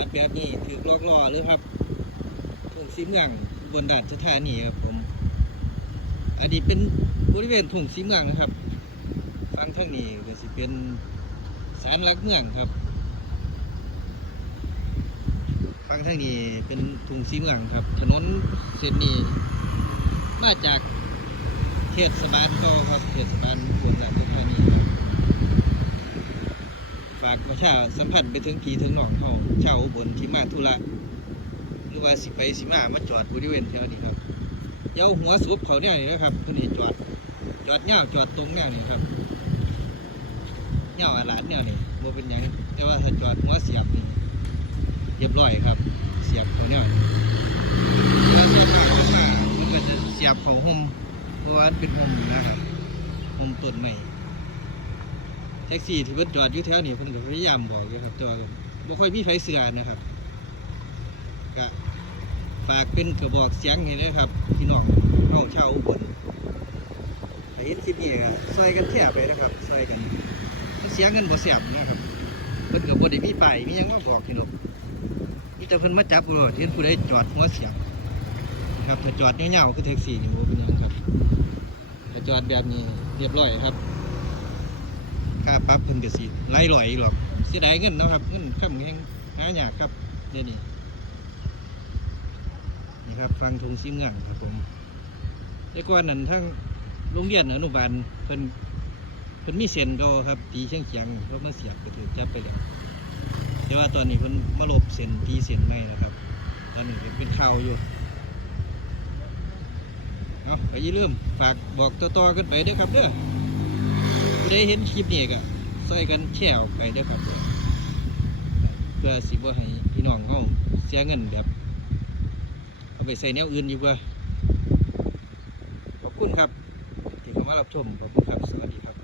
าดแบบนี้ถือลอกล่อหรือครับถุงซิมงังบนดานสถานีครับผม อันนี้เป็นบริเวณถุงซิมงังนะครับฟังทางนี้ก็สิเป็นสารลักเมืองครับฟังทางนี้เป็นถุงซิมงังครับ ถนนเส้นนี้มาจากเทศบาลก็ครับเทศบาลกรุงราชธานีครับ ฝากประชาสัมพันธ์ไปถึงพี่ถึงน้องเขาชาวอุบนที่มาธุระหรือว่าสิไปสิมามาจอดบริเวณแถวนี้ครับเดี๋ยวหัวสุบเขาเนี่ยนี่นะครับคุณนี่จอดจอดเงาจอดตรงเนี่ยนี่ครับเงาอาลาดเนี่ยนี่โมเป็นหยังแต่ว่าถ้าจอดหัวเสียบนี่เรียบร้อยครับ เสียบเขาเนี่ยแล้วส่วนมากส่วนมามันก็จะเสียบเขาห่มเพราะว่าเป็นห่มนะครับห่มต้นไม้ แท็กซี่ที่เพิ่นจอดอยู่แถวนี้เพิ่นก็พยายามบอกอยู่ครับแต่ว่าบ่ค่อยมีไฟเสือนะครับก็ฝากเป็นกระบอกเสียงนี่นะครับพี่น้องเฮาชาวอุบลถ้าเห็นคลิปนี้ก็ช่วยกันแชร์ไปนะครับช่วยกันเสียเงินบ่เสียบนะครับเพิ่นก็บ่ได้มีป้ายมีหยังมาบอกพี่น้องมีแต่เพิ่นมาจับรถเห็นผู้ใดจอดหัวเสียบนะครับถ้าจอดเงาๆคือแท็กซี่นี่บ่เป็นหยังครับถ้าจอดแบบนี้เรียบร้อยครับ ปรับเพิ่นก็สิไล่ลอยอีกหรอกเสียดายเงินเนาะครับเงินค่ำแหงหายากครับเดี๋ยวนี้นี่ครับฟังทงซิมงังครับผมแต่ก่อนนั้นทั้งโรงเรียนอนุบาลเพิ่นเพิ่นมีเส้นก็ครับตีเชียงเขียงเพราะมาเสียบก็ถือจับไปแล้วแต่ว่าตอนนี้เพิ่นมาลบเส้นตีเส้นใหม่แล้วครับ ตอนนี้เป็นข่าวอยู่เอาไปอย่าลืมฝากบอกต่อๆกันไปด้อครับเด้อผู้ใดเห็นคลิปนี้ก็ ใส่กันแช่ออกไปด้อครับเพื่อสิบ่ให้พี่น้องเขาเสียเงินแบบเอาไปใส่แนวอื่นอยู่เพื่อขอบคุณครับที่เข้ามารับชมขอบคุณครับ สวัสดีครับ